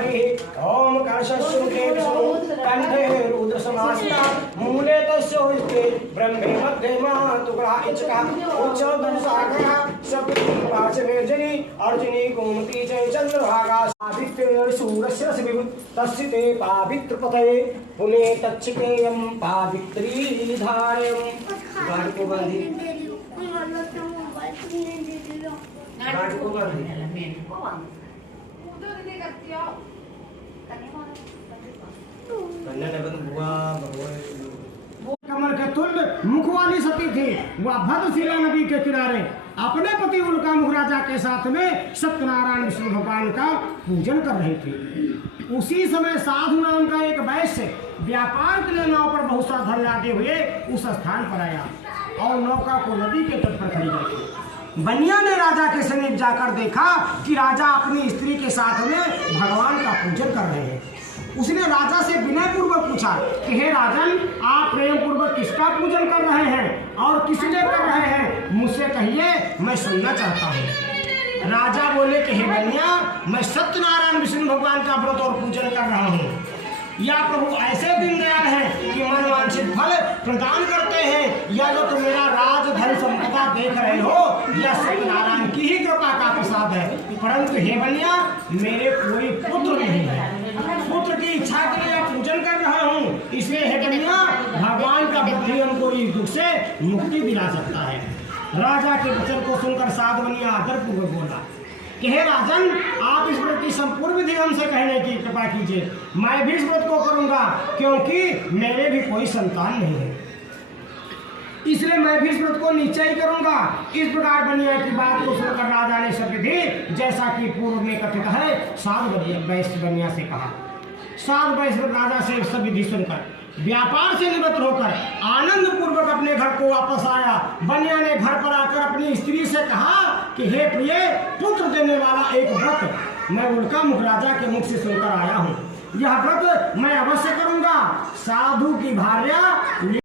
हरिः ओम कलशस्युते विष्णु कंठे रुद्र समास्ता मूले तस्योस्ते ब्रह्मे मध्ये मातुग्रहा इचका उच्च दुसागरा सप्तवाचमेजनी अर्जुनी गोमती च चंद्रभागा सावित्रे सूरस्य रसविभूत तस्सिते पावित्रपतये पुने तच्चितेयं पावित्री धारयम् गाड़ी को बांधी गाड़ी को बांधी कमल के तुल्य मुख वाली सती थी। वह भद्रशिला नदी के किनारे अपने पति उल्का मुख राजा के साथ में सत्यनारायण विष्णु भगवान का पूजन कर रही थी। उसी समय साधु नाम का एक वैश्य व्यापार के लिए नाव पर बहुत सा धन लाते हुए उस स्थान पर आया और नौका को नदी के तट पर खड़ी रखी। बनिया ने राजा के समीप जाकर देखा कि राजा अपनी स्त्री के साथ में भगवान का पूजन कर रहे हैं। उसने राजा से विनय पूर्वक पूछा कि हे राजन, आप प्रेम पूर्वक किसका पूजन कर रहे हैं और किस लिए कर रहे हैं, मुझसे कहिए, मैं सुनना चाहता हूँ। राजा बोले कि हे बनिया, मैं सत्यनारायण विष्णु भगवान का व्रत और पूजन कर रहा हूँ। या प्रभु ऐसे दिन दयाल हैं कि मन वांछित फल प्रदान करते हैं, या जो तुम मेरा राज धन संपदा देख रहे हो यह सत्यनारायण की ही कृपा का प्रसाद है। परंतु हे बनिया, मेरे कोई पुत्र नहीं है, पुत्र की इच्छा के लिए पूजन कर रहा हूँ, इसलिए हे बनिया, भगवान का भक्त ही हमको इस दुख से मुक्ति दिला सकता है। राजा के वचन को सुनकर साधु बनिया आदरपूर्वक बोला कि हे राजन, आप इस व्रत की संपूर्ण विधि हमसे कहने की कृपा कीजिए। मैं भी इस व्रत को करूंगा, क्योंकि मेरे भी कोई संतान नहीं है, इसलिए मैं भी इस व्रत को निश्चय ही करूंगा। इस प्रकार बनिया की बात को सुनकर राजा ने सब विधि जैसा कि पूर्व में कथित है साधु वैश्य बनिया से कहा। साधु वैश्य राजा से सब विधि सुनकर व्यापार से निवृत्त होकर आनंद पूर्वक अपने घर को वापस आया। बनिया ने घर पर आकर अपनी स्त्री से कहा कि हे प्रिय, पुत्र देने वाला एक व्रत मैं उल्का मुख राजा के मुख से सुनकर आया हूँ। यह व्रत मैं अवश्य करूंगा। साधु की भार्या